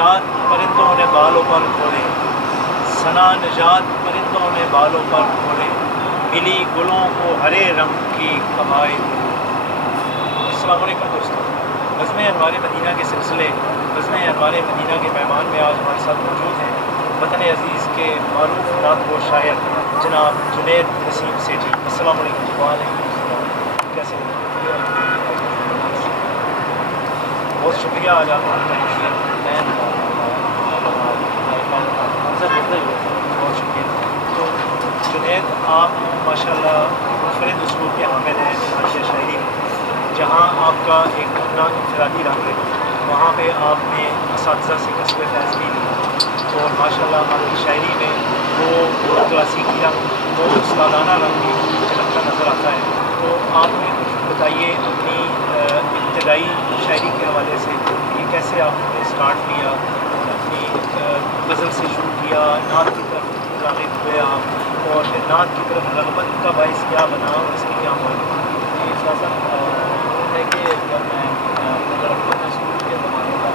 نجات پرندوں نے بالوں پر کھولے، ثنا نجات پرندوں نے بالوں پر کھولے، ملی گلوں کو ہرے رنگ کی کمائے۔ السلام علیکم دوستوں، غزوہ انوار مدینہ کے سلسلے غزوہ انوار مدینہ کے مہمان میں آج ہمارے ساتھ موجود ہیں وطن عزیز کے معروف نعت گو شاعر جناب جنید نسیم سیٹھی۔ السلام علیکم۔ وعلیکم السلام، کیسے ہیں؟ بہت شکریہ آج آپ ہمارے بہت شکریہ۔ تو جنید، آپ ماشاء اللہ منفرد اسلوب کے حامل ہیں حاشیہ شاعری میں، جہاں آپ کا ایک اپنا انفرادی رنگ ہے، وہاں پہ آپ نے اساتذہ سے کسب فیض بھی لی، اور ماشاء اللہ آپ کی شاعری میں وہ کلاسیکی رنگ، وہ استادانہ رنگ بھی جھلکتا نظر آتا ہے۔ تو آپ نے کچھ بتائیے اپنی ابتدائی شاعری کے حوالے سے کہ کیسے آپ نے اسٹارٹ کیا، اپنی غزل سے شروع کیا، نعت کی طرف راغب ہوئے آپ، اور پھر نعت کی طرف رغبت کا باعث کیا بنا اور اس کی کیا موجود ہے کہ جب میں اسکول کے زمانے کا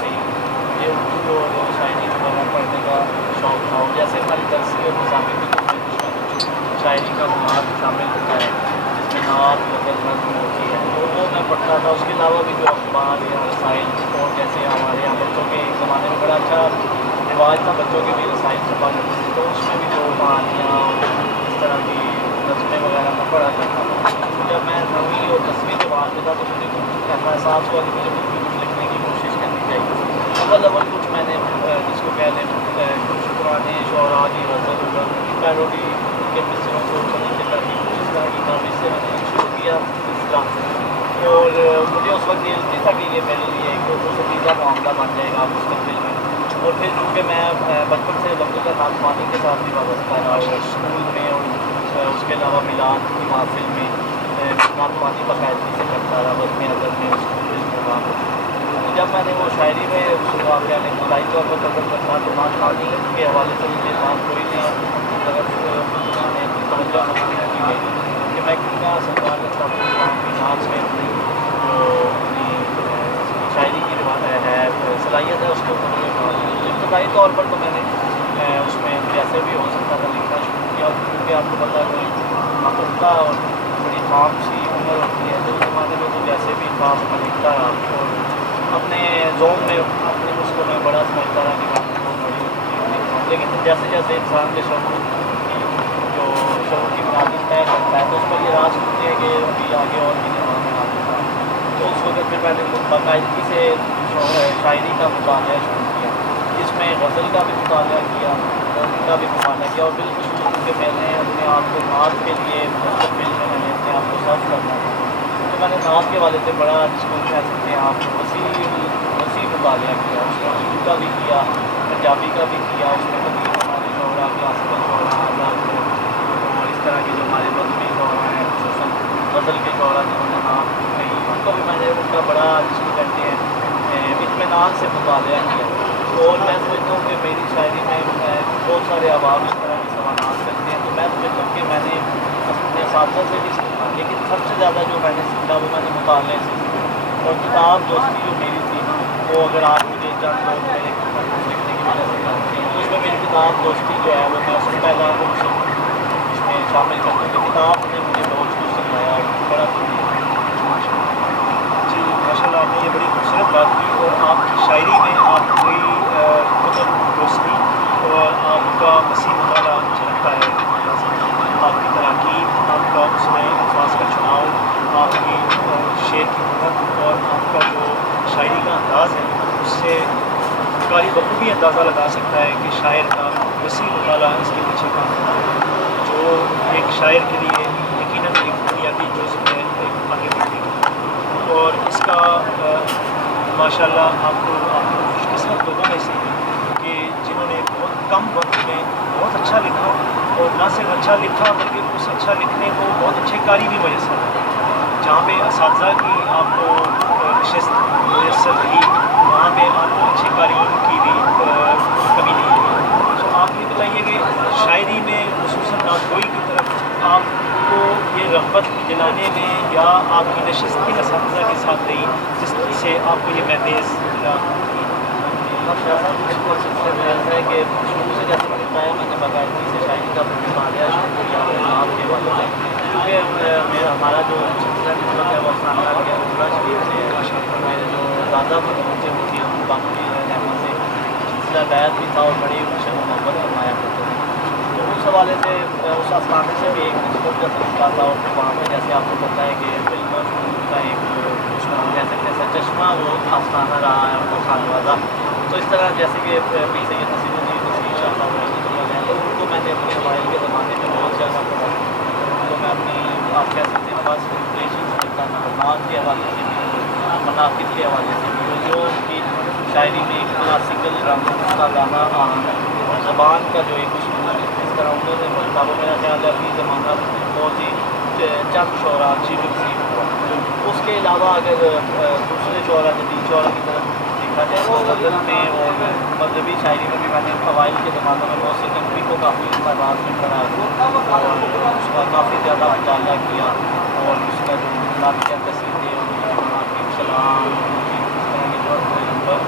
سے ہی مجھے اردو اور شاعری وغیرہ پڑھنے کا شوق تھا، اور جیسے ہماری درسی اور مضامین میں کچھ نہ کچھ شاعری کا مواد شامل ہوتا ہے، جس میں نعت غزل نظم ہوتی ہے، تو وہ میں پڑھتا تھا۔ اس کے علاوہ بھی جو اخبار یا رسائل، اور جیسے ہمارے یہاں بچوں کے ایک زمانے میں بڑا اچھا رواج تھا بچوں کے بھی رسائل چھپا کرتے تھے، تو اس میں بھی جو کہانیاں اور اس طرح کی نظمیں وغیرہ میں پڑھا کرتا تھا۔ جب میں 9ویں اور 10ویں کے بعد میں تھا تو مجھے کچھ ایسا احساس ہوا کہ مجھے کچھ لکھنے کی کوشش کرنی چاہیے۔ اول کچھ میں نے جس کو کہہ لیں کچھ پرانے شعراء کی غزل اور ان کی پیروڈی کے مصروں کو سمجھنے کی کوشش کی، کافی سے میں نے شروع کیا اس طرح سے، اور مجھے اس وقت یہ نہیں تھا کہ یہ میرے لیے ایک پسندیدہ معاملہ بن جائے گا مستقبل میں۔ اور پھر چونکہ میں بچپن سے لفظ نعتمانی کے ساتھ بھی وابستہ رہا، اور اسکول میں اور اس کے علاوہ میلاد کی محفل میں نعتمانی باقاعدگی سے کرتا رہا، وزن ادب میں اسکول میں رہا۔ جب میں نے وہ شاعری میں واقعہ نے خلائی طور پر قدر کرنا، تو نعتمانی کے حوالے سے مجھے بات کوئی نہیں طرف نے توجہ مبذول کی گئی کہ میں کیوں نہ سرکار کا ثابت کرواؤں کہ نعت میں اپنی جو اپنی شاعری کی روایت ہے صلاحیت ہے اس کو ابتدائی طور پر تو میں نے اس میں جیسے بھی ہو سکتا تھا لکھنا شروع کیا، کیونکہ آپ کو پتہ ہے کوئی مقدہ اور بڑی خام سی عمر ہوتی ہے، تو اس زمانے میں تو جیسے بھی خاص میں لکھتا رہا، اور اپنے ذوق میں اپنے اس کو میں بڑا سمجھتا رہا کہ میں بہت بڑی لکھتا ہوں، لیکن جیسے جیسے انسان کے شعور کی بنیادی طے کرتا ہے تو اس پر یہ راز ہوتی ہے کہ ابھی آگے اور بھی نظام میں آ سکتا ہے۔ تو اس وقت پھر میں نے باقاعدگی سے شاعری کا مطالعہ شروع کیا، جس میں غزل کا بھی مطالعہ کیا، نظم کا بھی مطالعہ کیا، اور بالخصوص کہ میں نے اپنے آپ کو نعت کے لیے مستقبل میں نے اپنے آپ کو صرف کرنا تھا، تو میں نے نعت کے حوالے سے بڑا جس کو کہہ سکتے ہیں آپ وسیع مطالعہ کیا، اس میں اردو کا بھی کیا، پنجابی کا بھی کیا، اس میں قدیم ہمارے شعراء کلاسیکل شعراء اور اس طرح کے جو ہمارے مذہبی شعراء ہیں، خصوصاً غزل کے شعراء جنہوں نے نعت کہی، ان کو بھی میں نے ان کا بڑا جس کو کہتے ہیں اطمینان سے مطالعہ کیا۔ اور میں سمجھتا ہوں کہ میری شاعری میں بہت سارے احباب اس طرح کے سوالات کرتے ہیں، تو میں سمجھتا ہوں کہ میں نے اپنے اساتذہ سے بھی سیکھا، لیکن سب سے زیادہ جو میں نے سیکھا وہ میں نے مطالعے سے سیکھا، اور کتاب دوستی جو میری تھی وہ اگر آپ مجھے چند لوگ میرے لکھنے کی وجہ سے جانتے ہیں، تو اس میں میری کتاب دوستی جو ہے وہ میں اس سے پہلا اس میں شامل کرتا ہوں کہ کتاب نے مجھے بہت کچھ سکھایا اور بڑا کچھ دیا۔ جی ماشاء اللہ، آپ نے یہ بڑی خوبصورت بات کی، اور آپ کی شاعری میں آپ کی کتب دوستی اور آپ کا وسیع مطالعہ جھلکتا ہے، آپ کی تراکیب، آپ کا اس میں الفاظ کا چناؤ، آپ کی شعر کی حکمت، اور آپ کا جو شاعری کا انداز ہے اس سے قاری بخوبی اندازہ لگا سکتا ہے کہ شاعر کا وسیع مطالعہ اس کے پیچھے کام ہوتا ہے، جو ایک شاعر کے لیے یقیناً ایک بنیادی جزو ہے ایک آگے بڑھنے کی، اور اس کا ماشاء اللہ آپ کو خوش قسمت لوگوں میں سے کہ جنہوں نے بہت کم وقت میں بہت اچھا لکھا، اور نہ صرف اچھا لکھا بلکہ اس اچھا لکھنے کو بہت اچھے قاری بھی میسر ہے، جہاں پہ اساتذہ کی آپ کو نشست میسر رہی وہاں پہ آپ کو اچھے قاریوں کی بھی کمی نہیں ہوئی۔ تو آپ یہ بتائیے کہ شاعری میں خصوصاً نعت گوئی کی طرف آپ کو یہ رغبت دلانے میں یا آپ کی نشست کن اساتذہ کے ساتھ رہی جس سے آپ کو یہ محفوظ ملا؟ شاہ صاحب بالکل سلسلے میں ایسا ہے کہ شروع سے جیسے میں نے بتایا میں نے باقاعدگی سے شاعری کا مطالعہ شروع کیا آپ کے حوالے سے کیونکہ ہمارا جو سلسلہ نسبت ہے وہ افسانہ کے عمرہ شریف سے ہے. میرے جو دادا مجھے وہ تھی باقی رحمت سے سلسلہ بیعت بھی تھا اور بڑی ان سے محبت فرمایا کرتے تھے. تو اس حوالے سے اس آستانے سے بھی ایک نسبت کا سلسلہ تھا اور پھر وہاں پہ جیسے آپ کو پتہ ہے کہ علم و فنون کا ایک کہہ سکتے ہیں چشمہ وہ آستانہ رہا ہے وہ خانوادہ. تو اس طرح جیسے کہ پیر سید نصیر الدین نصیر شاہ صاحب رحمۃ اللہ علیہ تو ان کو میں نے اپنے اوائل کے زمانے میں بہت زیادہ پڑھا. تو میں اپنی آپ کہہ سکتے ہیں خاص انسپریشن سمجھتا تھا نماز کے حوالے سے بھی مناقب کے حوالے سے بھی جو ان کی شاعری میں ایک کلاسیکل استادانہ زبان کا جو ایک اصول ہے اس طرح انہوں نے مطلب میرا خیال ہے ابھی زمانہ بہت ہی چند شعراء اچھی تقسیم ہوا. اس کے علاوہ اگر دوسرے شعراء جدید شعراء کی طرف دیکھا جائے تو غزل میں اور مذہبی شاعری میں بھی میں نے قبائل کے زمانوں میں بہت سے کنٹری کو کافی تعداد میں پڑھا اور اس کا کافی زیادہ مطالعہ کیا اور اس کا جو ناطقہ قصیدے اور سلام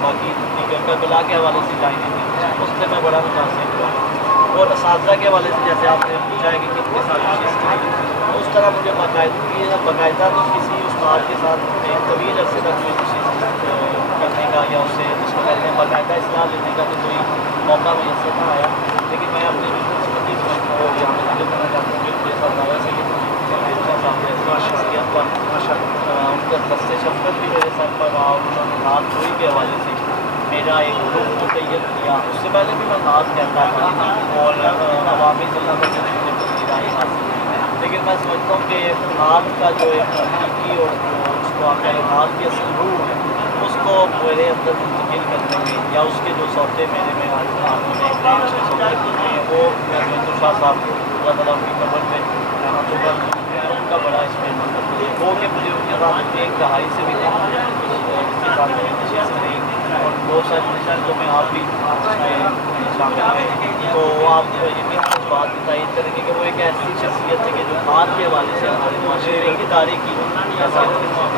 باقی دیگر کربلا کے حوالے سے لائنیں تھیں اس سے میں بڑا متاثر ہوا. اور اساتذہ کے حوالے سے جیسے آپ نے پوچھا ہے کہ کتنے سال کوشش کی اس طرح مجھے باقاعدہ تو کسی استاد کے ساتھ ایک طویل عرصے تک کوئی کوشش کرنے کا یا اس سے اس کو کہتے ہیں باقاعدہ اصلاح لینے کا تو کوئی موقع میسر نہ آیا. لیکن میں اپنے نسبتی کو یہاں پہ ذکر کرنا چاہتا ہوں کہ میرے ساتھ دعویٰ سے ان کا دست شفقت بھی میرے سر پر رہا اور انہوں نے نعت گوئی کے حوالے سے میرا ایک گروپ متعین کیا. اس سے پہلے بھی میں نعت کہتا تھا اور عوامی ضلع میں مجھے پذیرائی حاصل کی. لیکن میں سمجھتا ہوں کہ نعت کا جو ایک حقیقی اور اس کو آپ کہیں نعت کی اصل روح ہے اس کو میرے اندر منتقل کرنے میں یا اس کے جو سوتے میرے میں آپ نے اس کے سوتے ہوتے ہیں وہ میں شاہ صاحب اللہ تعالیٰ کی قبر میں ان کا بڑا اس میں مطلب وہ کہ مجھے ان کے ساتھ ایک دہائی سے بھی کم اس کے ساتھ میری نشست رہی اور بہت ساری نشستوں میں آپ بھی شامل ہوئے. تو آپ یقیناً اس بات کی تائید کریں گے کہ وہ ایک ایسی شخصیت ہے کہ جو نعت کے حوالے سے ہمارے معاشرے کی تاریخ کی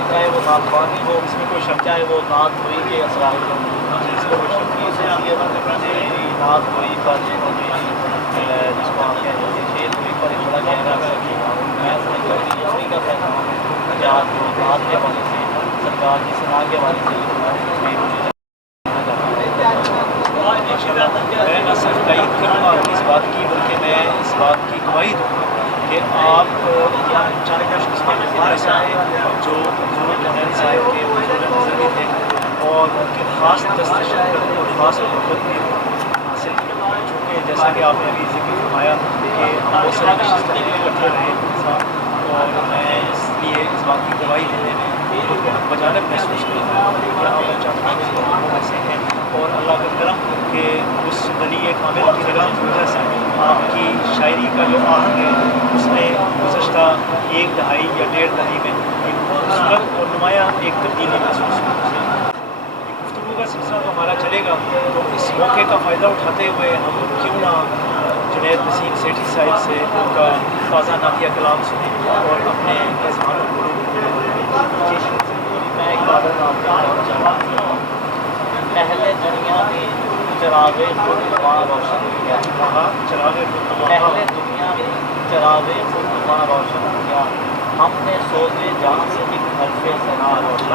چاہے وہ نعت خوانی ہو اس میں کوئی شک چاہے وہ نعت گوئی کے اثرات ہوں کی شخصیت نعت گوئی پر جس کو آپ کہتے ہیں شعر گوئی پر ایک بڑا گہرا میں سمجھتا ہوں کہ اسی کا پیغام یا جو نعت کے حوالے سے سرکار کی صلاح کے حوالے سے میں نہ صرف تائید کروں گا اس بات کی بلکہ میں اس بات کی گواہی دوں کہ آپ چند خوش قسمت ایسا ہے جو حضور جنرل صاحب کے حضور نظر بھی تھے اور ان کے خاص دستشت اور خاص محبت بھی حاصل کی. چونکہ جیسا کہ آپ نے ابھی ذکر فرمایا کہ ہم بہت ساری نشستیں اکٹھے رہے اور میں اس لیے اس بات کی گواہی دینے میں بہت بجانب محسوس کرتا ہوں کہ آپ چاہتے ہیں ایسے ہیں اور اللہ کا کرم کہ اس ولی کامل کی وجہ سے آپ کی شاعری کا جو آہنگ ہے اس نے گزشتہ ایک دہائی یا ڈیڑھ دہائی میں ایک خوبصورت اور نمایاں ایک تبدیلی محسوس کی. گفتگو کا سلسلہ تو ہمارا چلے گا تو اس موقع کا فائدہ اٹھاتے ہوئے ہم کیوں نہ جنید نسیم سیٹھی صاحب سے ان کا تازہ نعتیہ کلام سنیں اور اپنے اذہان کو میں ایک بات چاہتا ہوں اہل دنیا نے چراغ خودنما روشن کیا اہل دنیا نے چراغ خودنما روشن کیا ہم نے سوزے جہاں سے ایک حرف ثنا روشن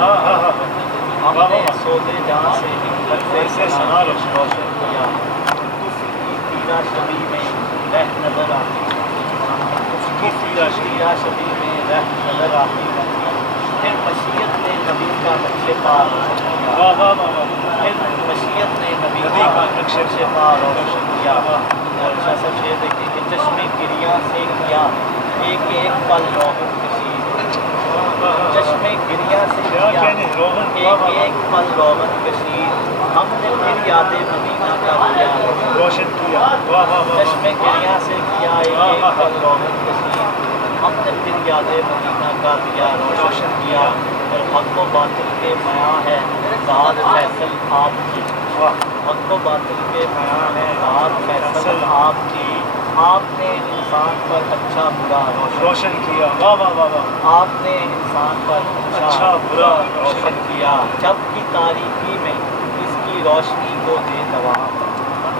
ہم نے سوزے جہاں سے ایک حرف ثنا روشن کیا. کفر کی تیرا شبی میں رہ نظر آتی کفر کی تیرا شبی میں رہ نظر آتی پھر مشیت نے نبی کا نقش پا روشن کیا پھر مشیت نے نبی کا نقش پا روشن کیا. اور شاہ صاحب شعر دیکھیں کہ چشم گریہ سے کیا ایک ایک پل روغن کشید چشم گریہ سے کیا ایک ایک پل روغن کشید ہم نے پھر یاد مدینہ کا دیا روشن کیا. چشم گریہ سے کیا ایک ایک پل روغن کشید ہم نے پھر یاد مدینہ کا دیا روشن کیا. اور حق و باطل کے میاں ہے ذات فیصل آپ کی حق و باطل کے میاں ہے ذات فیصل آپ کی. آپ نے انسان پر اچھا برا روشن کیا. واہ واہ واہ واہ. آپ نے انسان پر اچھا برا روشن کیا. جب کی تاریکی میں اس کی روشنی کو دے دوام،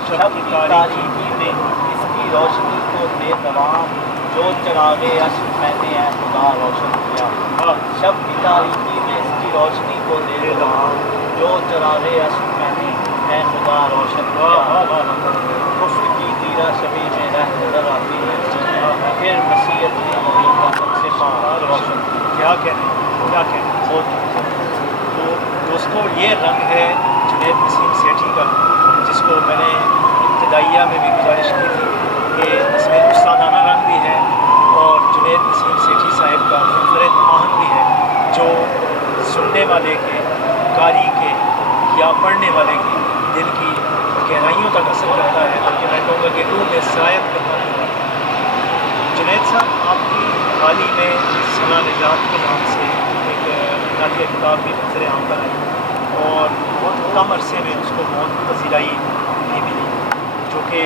شب کی تاریکی میں اس کی روشنی کو دے دوام، جو چراغ اشک میں نے ہے خدا روشن کیا، شب کی تاریکی میں اس کی روشنی کو دے دوام، جو چراغ اشک میں نے ہے خدا روشن کیا، کفر کی تیرا شبی میں رہ نظر آتی ہے، پھر مسیحت نے نبی کا نقش پا روشن کیا کہنے کیا کہنے تو دوستو یہ رنگ ہے جنید نسیم سیٹھی کا، جس کو میں نے ابتدائیہ میں بھی گزارش کی تھی کہ اس میں استادانہ رنگ بھی ہے اور جنید نسیم سیٹھی صاحب کا منفرد آہنگ بھی ہے جو سننے والے کے، قاری کے یا پڑھنے والے کی دل کی گہرائیوں تک اثر کرتا ہے، بلکہ میں کہوں گا کہ روح میں سرایت کرتا ہے۔ جنید صاحب آپ کی حال ہی میں ثنا نجات کے نام سے ایک نعتیہ کتاب بھی منظر عام پر آئی اور بہت کم عرصے میں اس کو بہت پذیرائی بھی ملی، جو کہ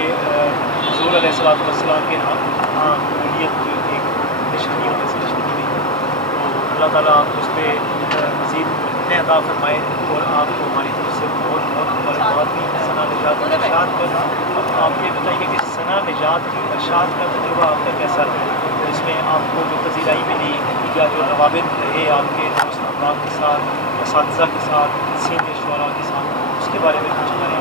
حضور علیہ السلام کے ہاں قبولیت ایک نشانیوں میں سے نشانی بھی ہے۔ تو اللہ تعالیٰ آپ کو اس پہ مزید اتنے عطا فرمائے اور آپ کو ہماری طرف سے بہت بہت مبارکباد بھی ثنا نجات کے ارشاد پر۔ اب آپ یہ بتائیے کہ ثنا نجات کی ارشاد کا تجربہ آپ کا کیسا رہا؟ اس میں آپ کو جو پذیرائی ملی یا جو روابط رہے آپ کے دوست احباب کے ساتھ، اساتذہ کے ساتھ، سینئر شعراء کے ساتھ، اس کے بارے میں کچھ ہمارے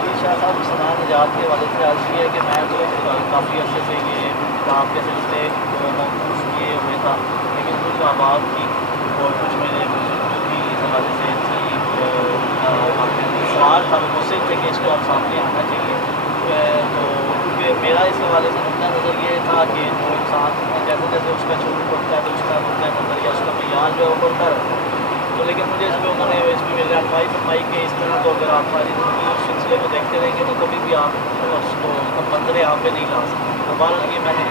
جی شاہ صاحب، ثنا نجات کے حوالے سے عرض یہ ہے کہ میں تو کافی عرصے سے یہ کتاب کے سلسلے موقوف کیے ہوئے تھا، لیکن کچھ احباب کی اور کچھ میرے بزرگوں کی اس حوالے سے سوال تھا، وہ مجھ سے تھے کہ اس کو آپ سامنے آنا چاہیے، تو کیونکہ میرا اس حوالے سے نقطہ نظر یہ تھا کہ جو انسان جیسے جیسے اس کا شروع بڑھتا ہے تو اس کا نقطہ نظر یا اس کا معیار جو ہے وہ بڑھتا رہتا ہے، تو لیکن مجھے اس پہ انہوں نے اس پہ میرے رہنمائی فرمائی کہ اس طرح تو اگر آپ ساری زندگی اس سلسلے کو دیکھتے رہیں گے تو کبھی بھی آپ اس کو منظر عام پہ نہیں لا سکتے۔ تو بہرحال یہ میں نے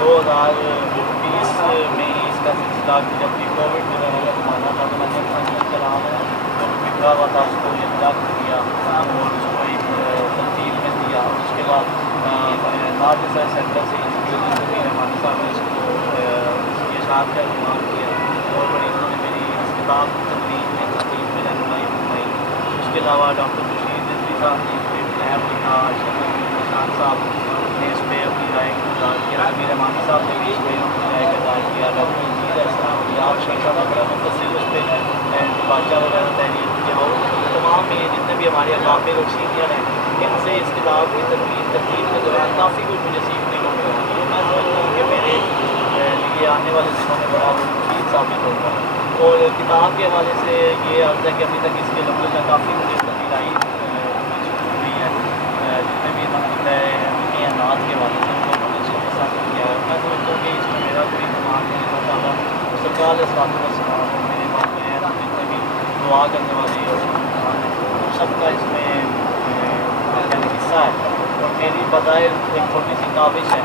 2020 میں ہی اس کا سلسلہ جب کہ کووڈ وغیرہ کا زمانہ تھا تو میں نے اپنا کلام جو بکھرا ہوا تھا اس کو یکجا کر دیا اور اس کو ایک ترتیب میں دیا، اس کے بعد نعت نثار سینٹر سے رحمانی صاحب نے اس کو اس کی اشاعت کا اہتمام کیا اور بڑی انہوں نے میری اس کتاب ترتیب میں رہنمائی فرمائی۔ اس کے علاوہ ڈاکٹر بشیر رضوی صاحب نے اس پہ نیب لکھا، شان صاحب نے اس پہ اپنی رائے کا اظہار کیا، امیر رحمانی صاحب نے بھی اس پہ اپنی رائے کا اظہار کیا، ڈاکٹر عزیز احسان یاد شاہ صاحب بڑا مفصل اس پہ بادشاہ وغیرہ تحریر کیا، اور تمام یہ جتنے بھی ہمارے اکابر اور سینئر ہیں ان سے اس کتاب کی ترتیب کے دوران کافی کچھ مجھے سیکھنے کو ملا، تو میں سمجھتا ہوں کہ میرے لیے آنے والے دنوں میں بڑا مفید ثابت ہوگا۔ اور کتاب کے حوالے سے یہ عرض ہے کہ ابھی تک اس کے الحمدللہ کافی مجھے پذیرائی ہوئی ہے، جتنے بھی ہیں نعت کے حوالے سے ان لوگوں نے اس کو پسند کیا ہے۔ میں سمجھتا ہوں کہ اس میں میرا کوئی ایمان ہے، اللہ تعالیٰ سرکار علیہ السلام اور میرے والدین جتنے بھی دعا کرنے والے اور سب کا اس میں حصہ ہے، اور میری بظاہر ایک چھوٹی سی کاوش ہے،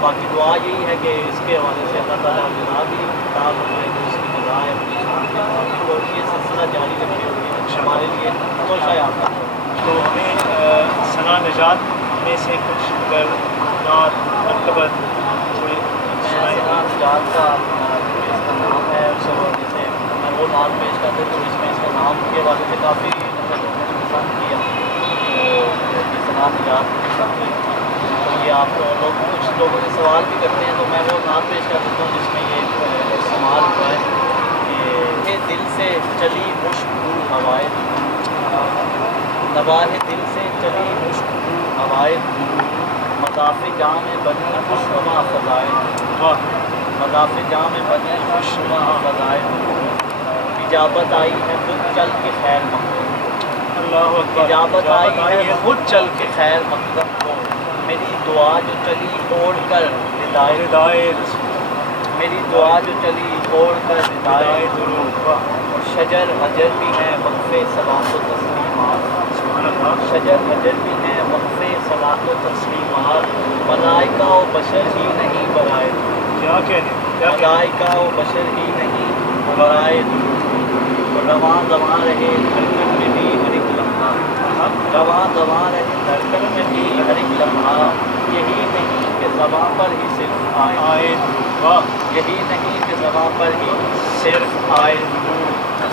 باقی دعا یہی ہے کہ اس کے حوالے سے اللہ تعالیٰ جناب بھی کتاب جو اس کی جزائے اپنی شان کے مطابق اور یہ سلسلہ جاری رکھے ہوئے ہمارے لیے توشہ یافتہ ہے۔ تو ہمیں ثنا نجات میں سے کچھ اگر نعت منقبت تھوڑی سنائیں۔ ثنا نجات کا اس کا نام ہے، جیسے میں وہ نعت پیش کرتے تو اس میں اس کا نام کے حوالے سے کافی پسند کیا، تو ثنا نجات کافی یہ آپ لوگ کچھ لوگوں سے سوال بھی کرتے ہیں تو میں وہ نعت پیش کر دیتا ہوں جس میں یہ استعمال ہوا ہے کہ دل سے چلی مشک ہوائے نواہ دل سے چلی مشک ہوائے مضاف جام بنی خوشنما فضائے مضاف جام بنی خوشنما فضائے اجابت آئی ہے خود چل کے خیر مقدم، اللہ اکبر، اجابت آئی ہے خود چل کے خیر مقدم کو، میری دعا جو چلی اوڑھ کر ردائے میری دعا جو چلی اوڑھ کر ردائے درود، شجر حجر بھی ہیں وقف صلاۃ و تسلیمات، شجر حجر بھی ہیں وقف صلاۃ و تسلیمات، ملائکہ و بشر ہی نہیں برائے کیا کہنے ملائکہ و بشر ہی نہیں برائے رواں رواں رہے دھڑکن میں بھی ہر ایک لمحہ، رواں رواں رہے دھڑکن میں بھی ہر ایک لمحہ، یہی نہیں کہ زباں پر ہی صرف آئے، یہی نہیں کہ زباں پر ہی صرف آئے،